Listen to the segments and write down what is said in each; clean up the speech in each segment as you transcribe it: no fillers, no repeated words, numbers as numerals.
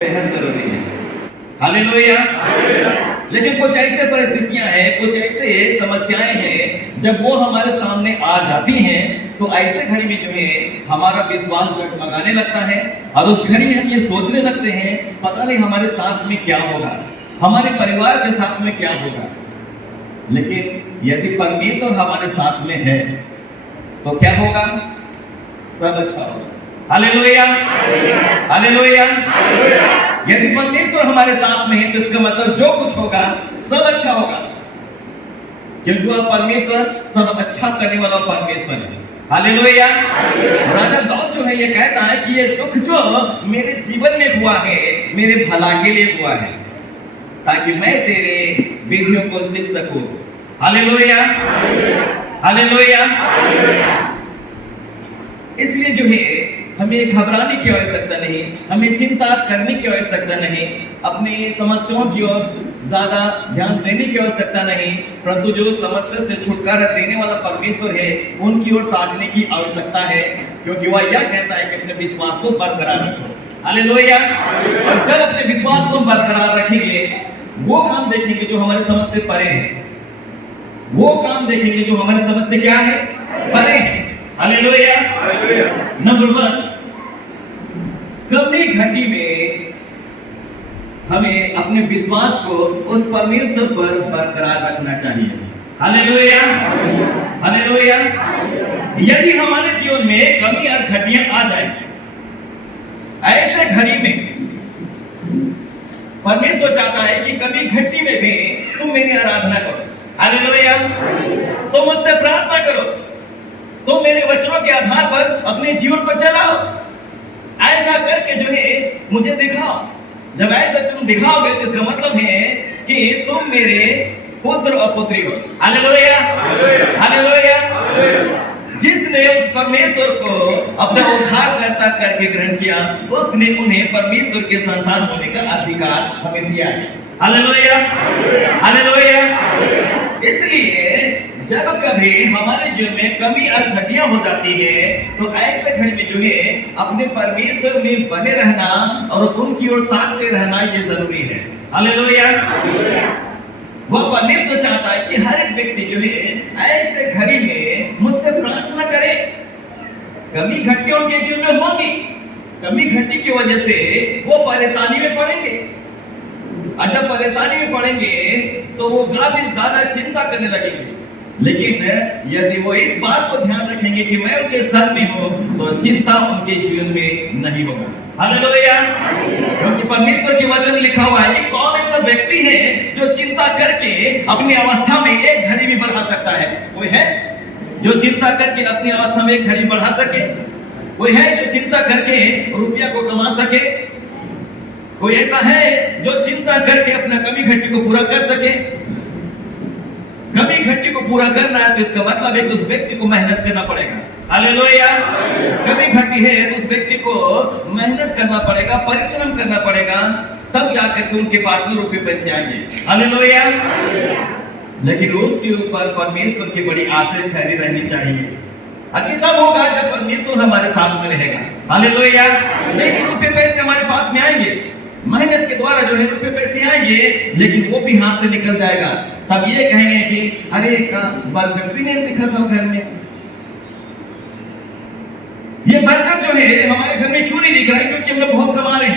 बेहद जरूरी है। हालेलुया। लेकिन कुछ ऐसे परिस्थितियां हैं, कुछ ऐसे समस्याएं हैं, जब वो हमारे सामने आ जाती हैं तो ऐसे घड़ी में जो है हमारा विश्वास डगमगाने लगता है और उस घड़ी में हम ये सोचने लगते हैं पता नहीं हमारे साथ में क्या होगा, हमारे परिवार के साथ में क्या होगा। लेकिन यदि परमेश्वर हमारे साथ में है तो क्या होगा? सब अच्छा होगा। Hallelujah, hallelujah. यदि परमेश्वर हमारे साथ में है तो इसका मतलब जो कुछ होगा सब अच्छा होगा, क्योंकि वह परमेश्वर सब अच्छा करने वाला परमेश्वर है। हालेलुया। राजा दाऊद जो है ये कहता है कि ये दुख जो मेरे जीवन में हुआ है मेरे भला के लिए हुआ है, ताकि मैं तेरे विधियों को सीख सकूं। Hallelujah, hallelujah. इसलिए जो है हमें घबराने की आवश्यकता नहीं, हमें चिंता करने की आवश्यकता नहीं, अपनी समस्याओं की ओर ज्यादा ध्यान देने की आवश्यकता नहीं, परंतु जो समस्या से छुटकारा देने वाला परमेश्वर है उनकी ओर ताकने की आवश्यकता है, क्योंकि वह यह कहता है कि अपने विश्वास को बरकरार रखो। हालेलुया। और जब अपने विश्वास को बरकरार रखेंगे वो काम देखेंगे जो हमारे समझ से परे है, वो काम देखेंगे जो हमारे समझ से क्या है, परे है। हालेलुया। नंबर 1, कभी घटी में हमें अपने विश्वास को उस परमेश्वर पर बरकरार रखना चाहिए। Hallelujah, hallelujah. यदि हमारे जीवन में कमी और घटियां आ जाए, ऐसे घड़ी में परमेश्वर चाहता है कि कभी घटी में भी तुम मेरी आराधना करो। हालेलुया। तुम मुझसे प्रार्थना करो, तुम मेरे वचनों के आधार पर अपने जीवन को चलाओ, ऐसा करके जो है मुझे दिखाओ। जब ऐसा तुम दिखाओगे तो इसका मतलब है कि तुम मेरे पुत्र और पुत्री हो। Hallelujah, hallelujah. जिसने उस परमेश्वर को अपना उद्धारकर्ता करके ग्रहण किया उसने उन्हें परमेश्वर के संतान होने का अधिकार हमें दिया है। Hallelujah, hallelujah. इसलिए जब कभी हमारे जीवन में कमी और घटियां हो जाती है तो ऐसे घड़ी में जो है अपने परमेश्वर में बने रहना और उनकी ओर ताकते रहना ये जरूरी है। हालेलुया। वह परमेश्वर चाहता है कि हर एक व्यक्ति जो है ऐसे घड़ी में मुझसे प्रार्थना करे। कमी घटियां उनके जीवन में होगी, कमी घटी की वजह से वो परेशानी में पड़ेंगे, और जब परेशानी में पड़ेंगे तो वो काफी ज्यादा चिंता करने लगेंगे। लेकिन यदि वो इस बात को ध्यान रखेंगे कि मैं उनके साथ में हूं तो चिंता उनके जीवन में नहीं होगा। हालेलुया। क्योंकि परमेश्वर के वचन लिखा हुआ है कि कौन ऐसा व्यक्ति है जो चिंता करके अपनी अवस्था में एक घड़ी भी बढ़ा सकता है? कोई है जो चिंता करके अपनी अवस्था में एक घड़ी बढ़ा सके? कोई है जो चिंता करके रुपया को कमा सके? कोई ऐसा है जो चिंता करके अपना कमी घटी को पूरा कर सके? कमी घटी को पूरा करना है तो इसका मतलब है कि उस व्यक्ति को मेहनत करना पड़ेगा। हालेलुया। कमी घटी है तो उस व्यक्ति को मेहनत करना पड़ेगा, परिश्रम करना पड़ेगा, तब जाकर उनके पास में रुपए पैसे आएंगे। हालेलुया। लेकिन उसके ऊपर परमेश्वर की बड़ी आशा ठहरी रहनी चाहिए। अभी तब होगा जब परमेश्वर हमारे साथ में रहेगा। हालेलुया। लेकिन रुपए पैसे हमारे पास में आएंगे, मेहनत के द्वारा जो है रुपए पैसे आएंगे, लेकिन वो भी हाथ से निकल जाएगा। तब ये कहेंगे कि अरे बरकत भी नहीं दिखा था घर में, ये बरकत जो है हमारे घर में क्यों नहीं दिख रहा है? क्योंकि हम लोग बहुत कमा रहे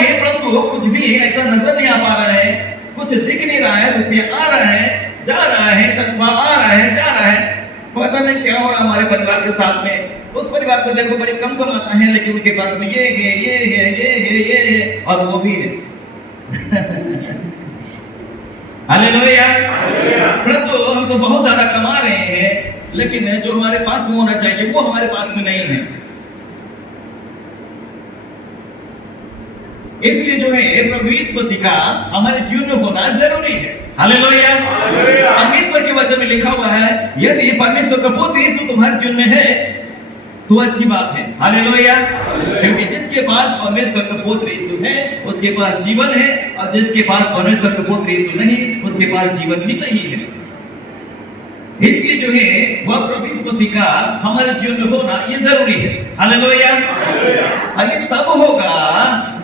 हैं, परंतु कुछ भी ऐसा नजर नहीं आ पा रहा है, कुछ दिख नहीं रहा है। रुपया आ रहा है, जा रहा है, तनख्वाह आ रहा है, जा रहा है, पता नहीं क्या हो रहा हमारे परिवार के साथ में। उस परिवार को देखो बड़े कम कमाता है, लेकिन उनके पास में ये है, ये है, ये है, ये है और वो भी है। हालेलुया। परंतु हम तो बहुत ज्यादा कमा रहे हैं, लेकिन जो हमारे पास में होना चाहिए वो हमारे पास में नहीं है। इसलिए जो है प्रभु यीशु मसीह का हमारे जीवन में होना जरूरी है। हालेलुया। परमेश्वर के वचन में लिखा हुआ है यदि परमेश्वर का पुत्र यीशु तुम्हारे जीवन में है तो अच्छी बात है। हालेलुया। क्योंकि जिसके पास परमेश्वर का पुत्र यीशु है उसके पास जीवन है, और जिसके पास परमेश्वर का पुत्र यीशु नहीं उसके पास जीवन भी नहीं है। इसलिए जो है वह प्रभु यीशु मसीह का हमारे जीवन में होना ये जरूरी है। हालेलुया। अरे तब होगा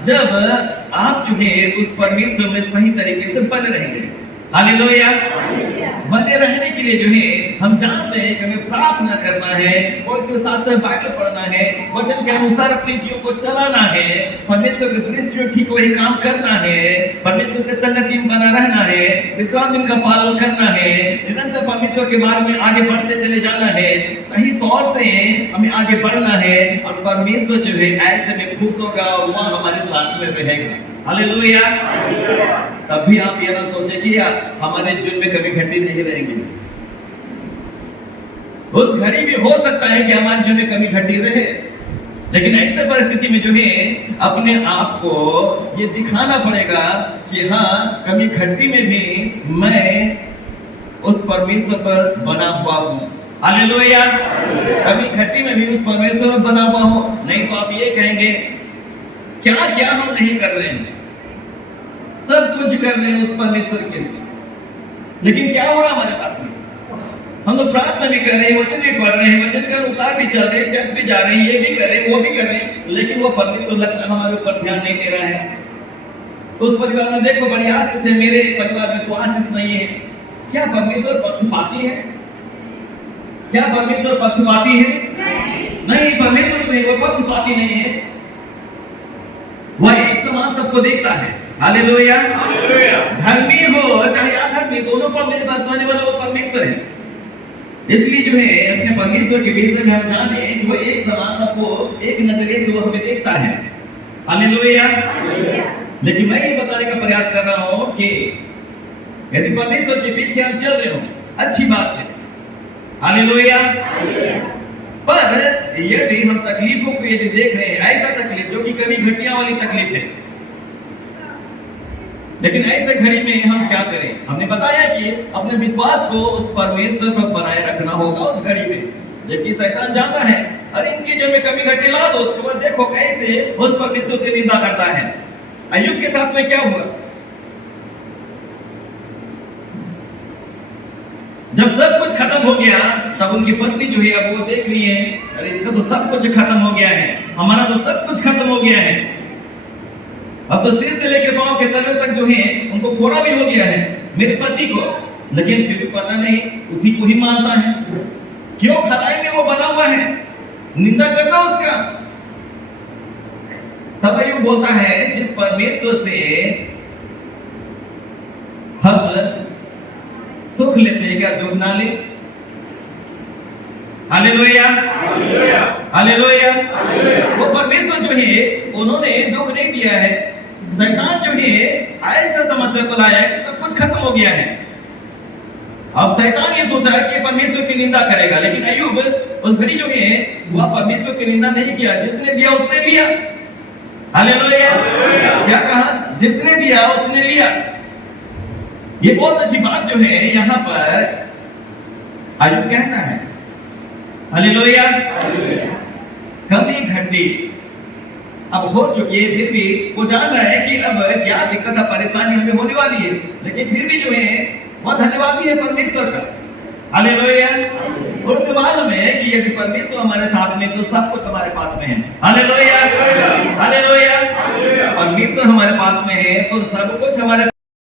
जब आप जो है उस परमेश्वर में सही तरीके से बने रहेंगे। हालेलुया। बने रहने के लिए जो है हम जानते हैं कि हमें प्रार्थना करना है, पवित्र शास्त्र बाइबल पढ़ना है, वचन के अनुसार अपने जीवन को चलाना है, परमेश्वर के दृष्टि में ठीक वही काम करना है, परमेश्वर के संगति में बना रहना है, विश्राम दिन का पालन करना है, निरंतर परमेश्वर के मार्ग में आगे बढ़ते चले जाना है, सही तौर से हमें आगे बढ़ना है और परमेश्वर जो है ऐसे में खुश होगा और वह हमारे साथ में रहेगा। हालेलुया। तभी आप ये ना सोचे कि हमारे जीवन में कभी घटी नहीं रहेंगे। उस घड़ी भी हो सकता है कि हमारे जीवन में कभी घटी रहे, लेकिन ऐसे परिस्थिति में जो है अपने आप को ये दिखाना पड़ेगा कि हाँ, कभी घटी में भी मैं उस परमेश्वर पर बना हुआ हूँ। हालेलुया। कभी घटी में भी उस परमेश्वर पर बना हुआ हूँ। नहीं तो आप ये कहेंगे क्या क्या हम नहीं कर रहे हैं, सब कुछ कर रहे हैं उस परमेश्वर के लिए, लेकिन क्या हो रहा हमारे साथ में? हम तो प्रार्थना भी कर रहे हैं, वचन भी पढ़ रहे हैं, वचन के अनुसार भी चल रहे हैं, चर्च भी जा रहे हैं, ये भी कर रहे हैं, वो भी कर रहे हैं, लेकिन वो परमेश्वर लगता हमारे ऊपर ध्यान नहीं दे रहा है। उस परिवार में देखो बड़ी आशीष है, मेरे परिवार में तो आशीष नहीं है। क्या परमेश्वर पक्षपाती है? क्या परमेश्वर पक्षपाती है? नहीं, परमेश्वर जो है वो पक्षपाती नहीं है। वह एक समान सबको देखता है। हालेलुया। धर्मी हो चाहे अधर्मी, दोनों पर मेरे बरसाने वाला वो परमेश्वर है। इसलिए जो है अपने परमेश्वर के विषय में हम जाने कि वो एक समान सबको एक नजरिए से वो हमें देखता है। हालेलुया। लेकिन मैं ये बताने का प्रयास कर रहा हूँ कि यदि परमेश्वर के पीछे हम चल रहे हो, अच्छी बात है। हालेलुया। पर यदि हम तकलीफों को यदि देख रहे हैं, ऐसा तकलीफ जो कि कभी घटिया वाली तकलीफ है, लेकिन ऐसे घड़ी में हम क्या करें? हमने बताया कि अपने विश्वास को उस परमेश्वर पर बनाए रखना होगा उस घड़ी में, जबकि शैतान जानता है अरे इनकी जो में कभी घटी ला दो, उसके बाद देखो कैसे उस परमेश्वर की निंदा करता है। अय्यूब के साथ में क्या हुआ? जब सब कुछ खत्म हो गया तब उनकी पत्नी जो है अब वो देख रही है, अरे इसका तो सब कुछ खत्म हो गया है, हमारा तो सब कुछ खत्म हो गया है, अब तो सिर से लेकर पांव के तलवे तक जो है उनको फोड़ा भी हो गया है मेरे पति को, लेकिन फिर भी पता नहीं उसी को ही मानता है। क्यों? खराई में वो बना हुआ है, निंदा करना उसका। तब अय्यूब बोलता है जिस परमेश्वर से हम सुख लेते हैं क्या दुख ना ले? हालेलुया। हालेलुया। वो परमेश्वर जो है उन्होंने दुख नहीं दिया है, शैतान जो है ऐसा समस्या को लाया है कि सब कुछ खत्म हो गया है। अब शैतान ये सोच रहा है कि परमेश्वर की निंदा करेगा, लेकिन अय्यूब उस घड़ी जो है वह परमेश्वर की निंदा नहीं किया, जिसने दिया उसने लिया। हालेलुया। क्या कहा? जिसने दिया उसने लिया। ये बहुत अच्छी बात जो है यहाँ पर अय्यूब कहता है। हालेलुया। कभी घटी अब हो चुकी है, फिर भी वो जान रहा है कि अब क्या दिक्कत परेशानी हमें होने वाली है, लेकिन फिर भी जो है वह धन्यवादी है परमेश्वर का। हालेलुया। और उसे मालूम है कि यदि परमेश्वर हमारे साथ में तो सब कुछ हमारे पास में है। हालेलुया। हालेलुया। परमेश्वर हमारे पास में है तो सब कुछ हमारे